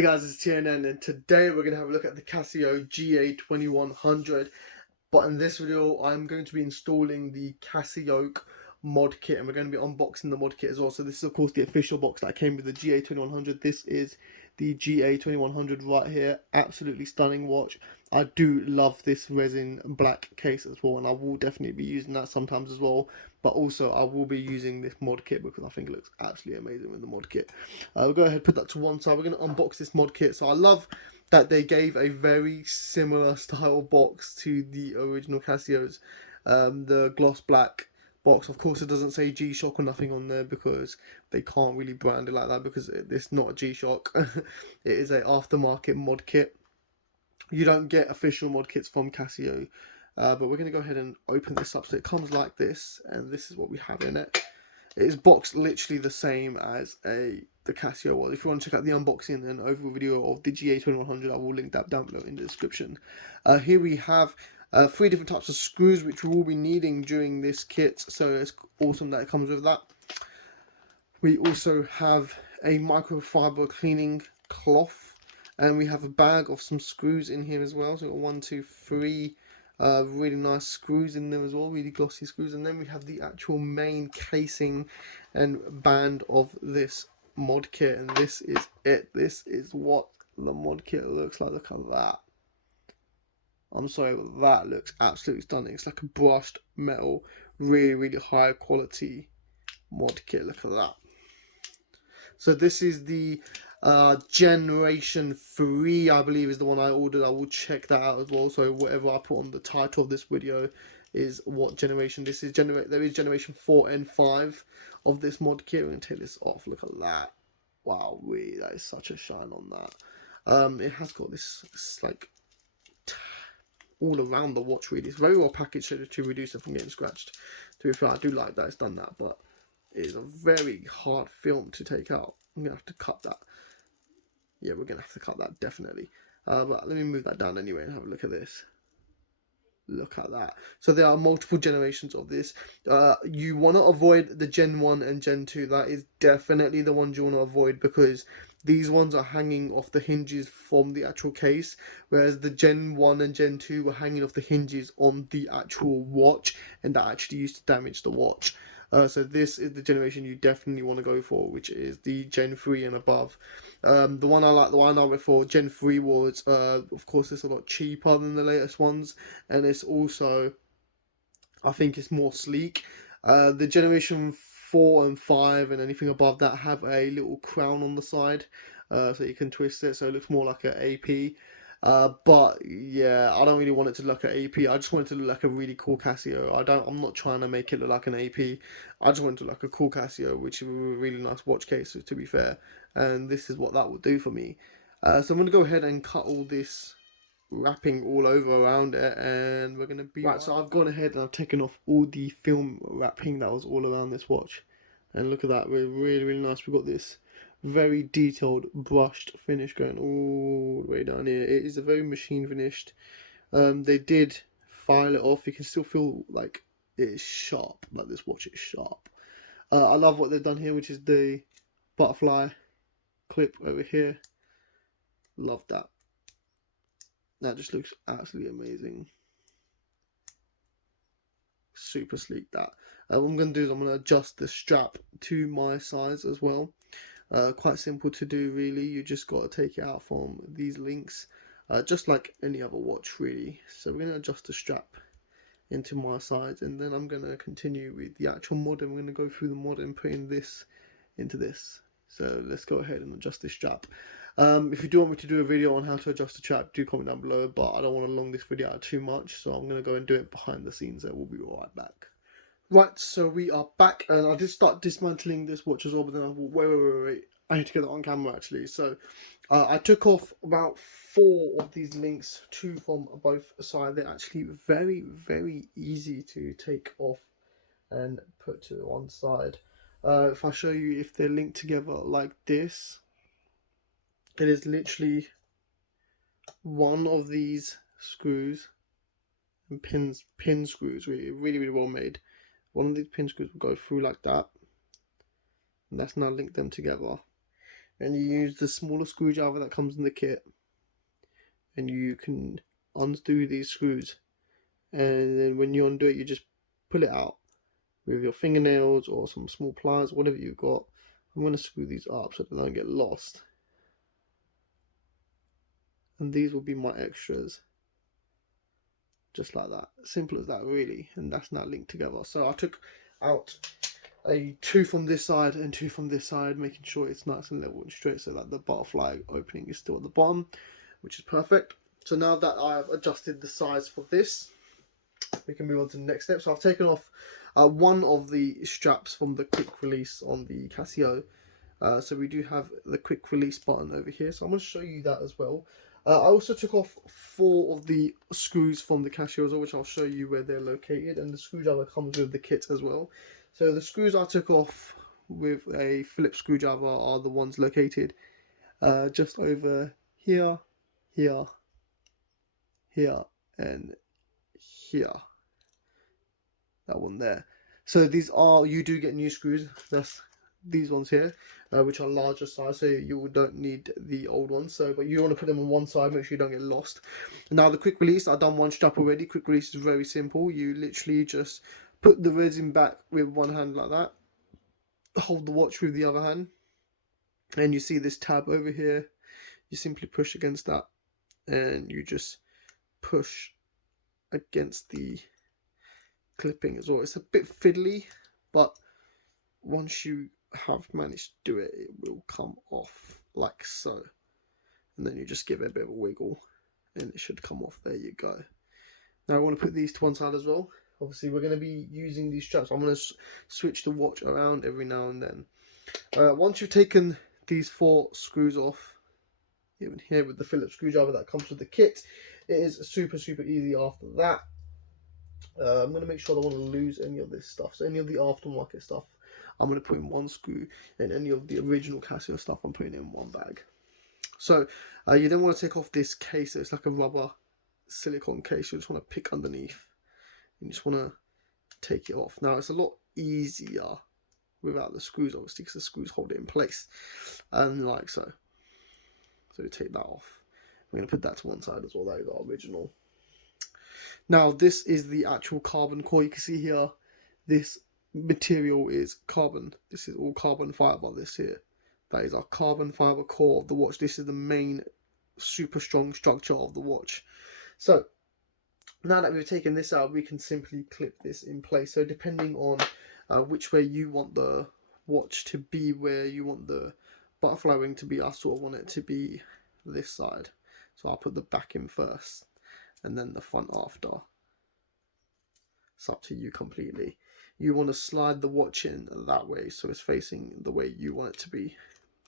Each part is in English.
Hey guys, it's TNN and today we're going to have a look at the Casio GA2100. But in this video I'm going to be installing the Casioak mod kit and we're going to be unboxing the mod kit as well. So this is of course the official box that came with the GA2100. This is the GA2100 right here. Absolutely stunning watch. I do love this resin black case as well, and I will definitely be using that sometimes as well. But also I will be using this mod kit because I think it looks absolutely amazing with the mod kit. We'll go ahead and put that to one side. We're going to unbox this mod kit. So I love that they gave a very similar style box to the original Casios. The gloss black box. Of course it doesn't say G-Shock or nothing on there because they can't really brand it like that because it's not a G-Shock. It is a aftermarket mod kit. You don't get official mod kits from Casio. But we're going to go ahead and open this up. So it comes like this, and this is what we have in it. It is boxed literally the same as the Casio was. If you want to check out the unboxing and overview video of the GA2100, I will link that down below in the description. Here we have 3 different types of screws which we will be needing during this kit, so it's awesome that it comes with that. We also have a microfiber cleaning cloth, and we have a bag of some screws in here as well. So we've got 1, 2, 3 really nice screws in there as well, really glossy screws. And then we have the actual main casing and band of this mod kit, and this is it. This is what the mod kit looks like. Look at that. I'm sorry, but that looks absolutely stunning. It's like a brushed metal, really high quality mod kit. Look at that. So this is the Generation 3, I believe, is the one I ordered. I will check that out as well. So whatever I put on the title of this video is what generation this is. There is Generation 4 and 5 of this mod kit. We're going to take this off. Look at that. Wow, really, that is such a shine on that. It has got this like all around the watch, really. It's very well packaged to reduce it from getting scratched. To be fair, I do like that it's done that, but it is a very hard film to take out. I'm going to have to cut that. Yeah, we're going to have to cut that, definitely. But let me move that down anyway and have a look at this. Look at that. So there are multiple generations of this. You want to avoid the Gen 1 and Gen 2. That is definitely the ones you want to avoid because these ones are hanging off the hinges from the actual case, whereas the Gen 1 and Gen 2 were hanging off the hinges on the actual watch, and that actually used to damage the watch. So this is the generation you definitely want to go for, which is the Gen 3 and above. The one I went for, Gen 3, was, of course, it's a lot cheaper than the latest ones, and it's also, I think it's more sleek. The Generation 4 and 5 and anything above that have a little crown on the side, so you can twist it so it looks more like an AP. But yeah, I don't really want it to look like an AP. I just want it to look like a really cool Casio. I'm not trying to make it look like an AP. I just want it to look like a cool Casio, which is a really nice watch case, to be fair. And this is what that will do for me. So I'm going to go ahead and cut all this wrapping all over around it, and we're going to be right. So I've gone ahead and I've taken off all the film wrapping that was all around this watch. And look at that, we're really nice. We've got this very detailed brushed finish going all the way down here. It is a very machine finished. They did file it off. You can still feel like it is sharp, like this watch is sharp. I love what they've done here, which is the butterfly clip over here. Love that. That just looks absolutely amazing. Super sleek that. What I'm going to do is I'm going to adjust the strap to my size as well. Quite simple to do, really. You just got to take it out from these links, just like any other watch, really. So we're going to adjust the strap into my size, and then I'm going to continue with the actual mod, and we're going to go through the mod and putting this into this. So let's go ahead and adjust this strap. If you do want me to do a video on how to adjust the strap, do comment down below, but I don't want to long this video out too much, so I'm going to go and do it behind the scenes, so we'll be right back. Right, so we are back, and I did start dismantling this watch as well, but then I thought, wait, I need to get that on camera actually. So I took off about 4 of these links, 2 from both sides. They're actually very easy to take off and put to one side. If I show you, if they're linked together like this, it is literally one of these screws and pin screws, really well made. One of these pin screws will go through like that, and that's now linked them together. and you use the smaller screwdriver that comes in the kit, and you can undo these screws, and then when you undo it, you just pull it out with your fingernails or some small pliers, whatever you've got. I'm going to screw these up so they don't get lost, and these will be my extras, just like that. Simple as that, really. And that's now linked together. So I took out two from this side and two from this side, making sure it's nice and level and straight, so that the butterfly opening is still at the bottom, which is perfect. So now that I've adjusted the size for this, we can move on to the next step. So I've taken off one of the straps from the quick release on the Casio. So we do have the quick release button over here, so I'm going to show you that as well. I also took off 4 of the screws from the Casio as well, which I'll show you where they're located, and the screwdriver comes with the kit as well. So the screws I took off with a Phillips screwdriver are the ones located just over here, here, here, and here. That one there. So these are, you do get new screws. That's these ones here, which are larger size, so you don't need the old ones. So, but you want to put them on one side, make sure you don't get lost. Now the quick release, I've done one strap already. Quick release is very simple. You literally just put the resin back with one hand like that, hold the watch with the other hand, and you see this tab over here. You simply push against that, and you just push against the clipping as well. It's a bit fiddly, but once you have managed to do it, it will come off like so, and then you just give it a bit of a wiggle and it should come off. There you go. Now I want to put these to one side as well. Obviously we're going to be using these straps. I'm going to switch the watch around every now and then. Once you've taken these 4 screws off, even here with the Phillips screwdriver that comes with the kit, it is super easy after that. I'm going to make sure I don't want to lose any of this stuff. So any of the aftermarket stuff, I'm going to put in one screw, and any of the original Casio stuff, I'm putting in one bag. So you then want to take off this case. It's like a rubber silicone case. You just want to pick underneath. You just want to take it off. Now it's a lot easier without the screws, obviously, because the screws hold it in place, like so. So we take that off. We're going to put that to one side as well. There you go, original. Now this is the actual carbon core. You can see here, this material is carbon. This is all carbon fiber. This here, that is our carbon fiber core of the watch. This is the main super strong structure of the watch. So now that we've taken this out, we can simply clip this in place. So depending on which way you want the watch to be, where you want the butterfly wing to be, I sort of want it to be this side. So I'll put the back in first and then the front after. It's up to you completely. You want to slide the watch in that way so it's facing the way you want it to be.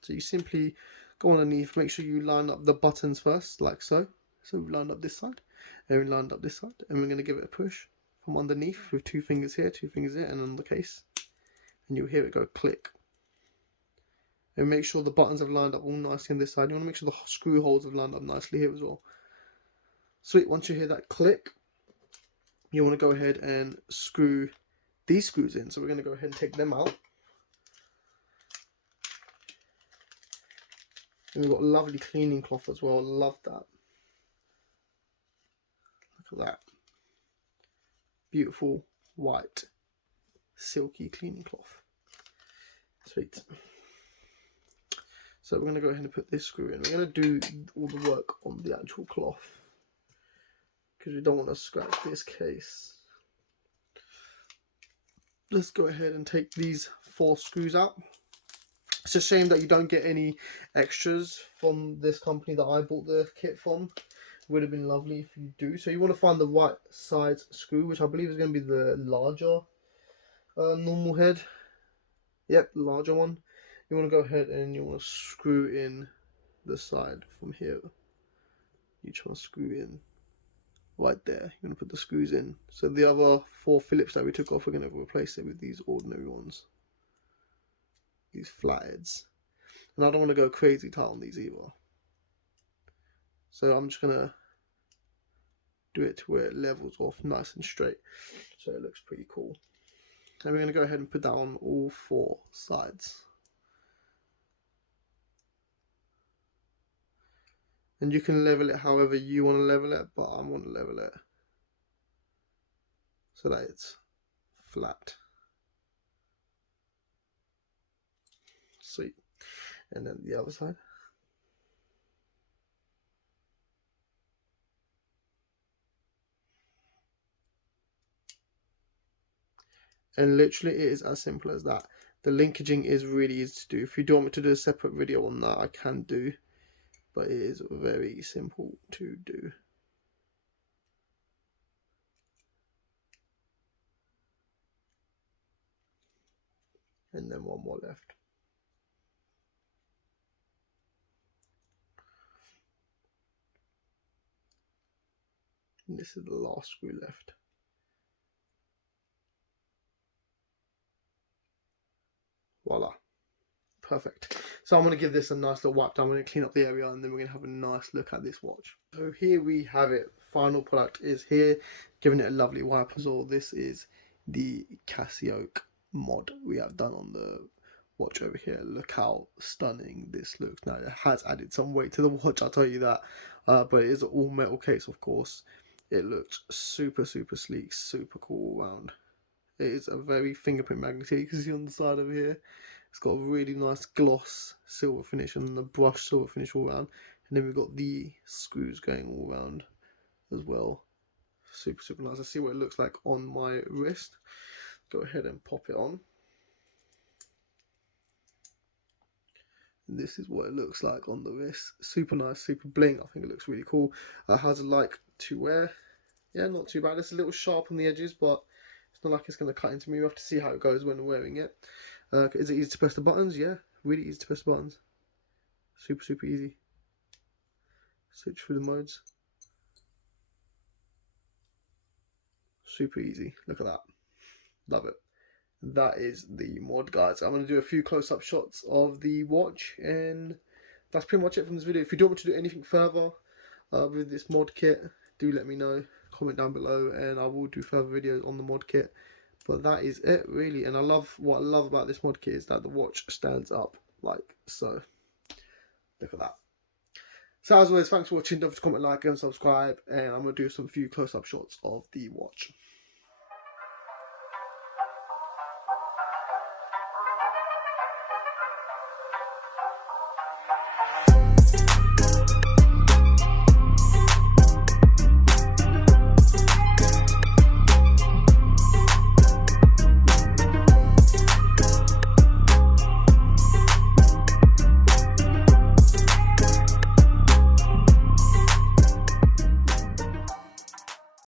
So you simply go underneath, make sure you line up the buttons first, like so. So we lined up this side, and we lined up this side, and we're going to give it a push from underneath with 2 fingers here, 2 fingers here, and on the case, and you'll hear it go click. And make sure the buttons have lined up all nicely on this side. You want to make sure the screw holes have lined up nicely here as well. Sweet. Once you hear that click, you want to go ahead and screw these screws in. So we're going to go ahead and take them out. And we've got a lovely cleaning cloth as well. Love that. Look at that. Beautiful white silky cleaning cloth. Sweet. So we're going to go ahead and put this screw in. We're going to do all the work on the actual cloth, because we don't want to scratch this case. Let's go ahead and take these 4 screws out. It's a shame that you don't get any extras from this company that I bought the kit from. Would have been lovely if you do. So you want to find the right size screw, which I believe is going to be the larger normal head. Yep, the larger one. You want to go ahead and you want to screw in the side from here. You just want to screw in right there. You're going to put the screws in. So the other 4 Phillips that we took off, we're going to replace it with these ordinary ones. These flatheads. And I don't want to go crazy tight on these either. So I'm just going to do it to where it levels off nice and straight. So it looks pretty cool. And we're going to go ahead and put that on all 4 sides. And you can level it however you want to level it, but I want to level it so that it's flat. Sweet. And then the other side. And literally it is as simple as that. The linkaging is really easy to do. If you don't want me to do a separate video on that, I can do, but it is very simple to do. And then one more left. And this is the last screw left. Voila. Perfect. So I'm going to give this a nice little wipe down. I'm going to clean up the area and then we're going to have a nice look at this watch. So here we have it. Final product is here. Giving it a lovely wipe as well. This is the Casioak mod we have done on the watch over here. Look how stunning this looks. Now it has added some weight to the watch, I'll tell you that. But it is an all metal case, of course. It looks super sleek, super cool all around. It is a very fingerprint magnet here. You can see on the side over here. It's got a really nice gloss silver finish and the brush silver finish all around. And then we've got the screws going all around as well. Super nice. Let's see what it looks like on my wrist. Go ahead and pop it on. And this is what it looks like on the wrist. Super nice, super bling. I think it looks really cool. How's it like to wear? Yeah, not too bad. It's a little sharp on the edges, but it's not like it's going to cut into me. We have to see how it goes when wearing it. Is it easy to press the buttons? Yeah, really easy to press the buttons. Super easy. Switch through the modes. Super easy. Look at that. Love it. That is the mod, guys. I'm going to do a few close-up shots of the watch, and that's pretty much it from this video. If you don't want to do anything further with this mod kit, do let me know. Comment down below, and I will do further videos on the mod kit. But that is it, really. And what I love about this mod kit is that the watch stands up like so. Look at that. So as always, thanks for watching. Don't forget to comment, like, and subscribe. And I'm going to do some few close-up shots of the watch.